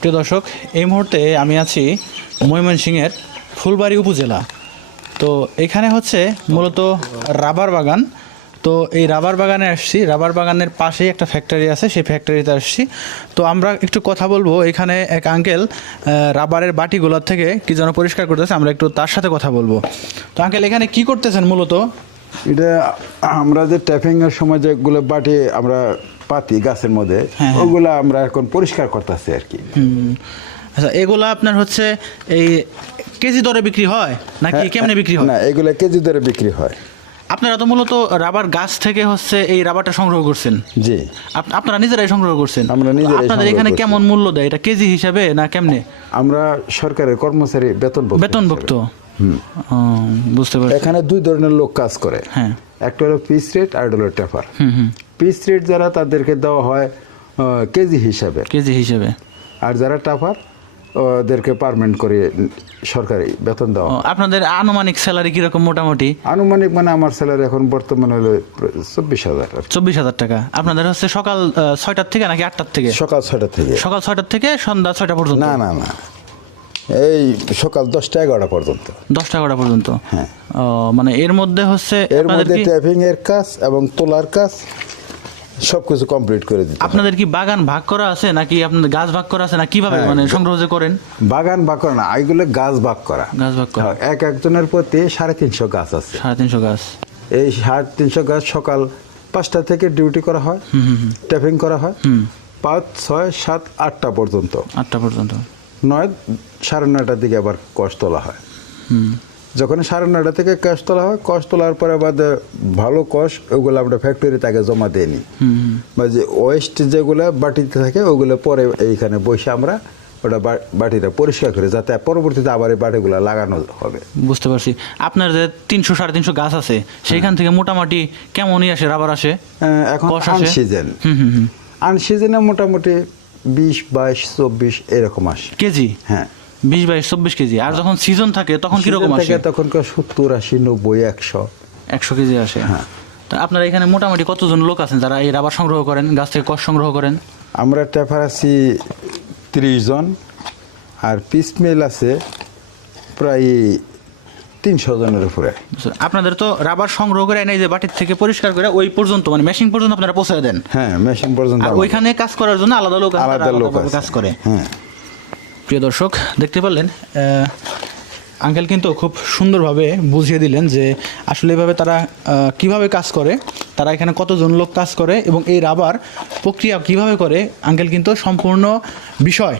প্রিয় দর্শক, এই মুহূর্তে আমি আছি ময়মনসিংহের ফুলবাড়ি উপজেলা। তো এখানে হচ্ছে মূলত রাবার বাগান। তো এই রাবার বাগানে আসছি, রাবার বাগানের পাশেই একটা ফ্যাক্টরি আছে, সেই ফ্যাক্টরিতে আসছি। তো আমরা একটু কথা বলবো। এখানে এক আঙ্কেল রাবারের বাটিগুলোর থেকে কি যেন পরিষ্কার করতেছে, আমরা একটু তার সাথে কথা বলবো। তো আঙ্কেল, এখানে কি করতেছেন মূলত? এটা আমরা যে ট্যাপিংয়ের সময় যেগুলো বাটি আমরা পাতি গাছের মধ্যে, ওগুলো আমরা এখন পরিষ্কার করতেছি আর কি। আচ্ছা, এগুলা আপনার হচ্ছে এই কেজি দরে বিক্রি হয় নাকি কেমনে বিক্রি হয়? না, এগুলো কেজি দরে বিক্রি হয়। আপনারা তো মূলত রাবার গাছ থেকে হচ্ছে এই রাবারটা সংগ্রহ করছেন? জি, আপনারা নিজেরাই সংগ্রহ করছেন? আমরা নিজেরাই। আপনাদের এখানে কেমন মূল্য দেয়, এটা কেজি হিসাবে না কেমনে? আমরা সরকারের কর্মচারী বেতনভুক্ত। বুঝতে পারছি। এখানে দুই ধরনের লোক কাজ করে। হ্যাঁ, একটা হলো পিস রেট আর একটা হলো ট্যাপার। পিস রেট যারা, তাদেরকে দেওয়া হয় কেজি হিসাবে। আর যারা টাফার, ওদেরকে পার্মানেন্ট করে সরকারি বেতন দেওয়া। আপনাদের আনুমানিক স্যালারি কিরকম মোটামুটি? আনুমানিক মানে আমার স্যালারি এখন বর্তমানে হলো 24,000। 24,000 টাকা। আপনাদের হচ্ছে সকাল 6টার থেকে নাকি 8টার থেকে? সকাল 6টা থেকে। সকাল 6টার থেকে সন্ধ্যা 6টা পর্যন্ত? না, এই সকাল 10টা 11টা পর্যন্ত। 10টা 11টা পর্যন্ত? হ্যাঁ। মানে এর মধ্যে হচ্ছে এর মধ্যে ট্যাপিং এর কাজ এবং তোলার কাজ সবকিছু কমপ্লিট করে দিতে। আপনাদের কি বাগান ভাগ করা আছে নাকি আপনাদের গাছ ভাগ করা আছে না কিভাবে মানে সংগ্রহ যে করেন? বাগান ভাগ করা না, এইগুলো গাছ ভাগ করা। একজনের প্রতি 350 গাছ আছে। 350 গাছ। এই 350 গাছ সকাল 5টা থেকে ডিউটি করা হয়, ট্যাপিং করা হয় 5, 6, 7, 8টা পর্যন্ত। 8টা পর্যন্ত। 9, 9:30টার দিকে আবার কষ তোলা হয়। যখন 9:30 থেকে কষ তোলা হয়, কষ তোলার পরে বাদে ভালো কষ ওগুলো আমরা ফ্যাক্টরিতে আগে জমা দিয়ে নিই। বা যে ওয়েস্ট যেগুলো বাটিতে থাকে ওগুলো পরে এইখানে বসে আমরা ওটা বাটিটা পরিষ্কার করে, যাতে পরবর্তীতে আবার এই বাটিগুলো লাগানো হবে। বুঝতে পারছি। আপনার যে 300-350 গাছ আছে, সেইখান থেকে মোটামুটি কেমনই আসে রাবার আসে এখন আনসিজন? আনসিজনে মোটামুটি 20, 22, 24 এরকম আসে কেজি। হ্যাঁ, 20, 22, 24 কেজি। আর যখন সিজন থাকে তখন কিরকম আসে? তখন 70, 80, 90, 100 কেজি আসে। হ্যাঁ। তো আপনার এখানে মোটামুটি কতজন লোক আছেন যারা এই রাবার সংগ্রহ করেন, গাছ থেকে কষ সংগ্রহ করেন? আমরা ট্যাপার আছি 30 জন, আর পিস মিল আছে প্রায় 300 জনের উপরে। আপনাদের তো রাবার সংগ্রহ করে এনে যে বাটির থেকে পরিষ্কার করে ওই পর্যন্ত মানে মেশিন পর্যন্ত আপনারা পৌঁছে দেন? হ্যাঁ, মেশিন পর্যন্ত। আর ওইখানে কাজ করার জন্য আলাদা লোক কাজ করে। হ্যাঁ। প্রিয় দর্শক, দেখতে পারলেন আঙ্কেল কিন্তু খুব সুন্দরভাবে বুঝিয়ে দিলেন যে আসলে এভাবে তারা কিভাবে কাজ করে, তারা এখানে কতজন লোক কাজ করে এবং এই রাবার প্রক্রিয়া কিভাবে করে। আঙ্কেল কিন্তু সম্পূর্ণ বিষয়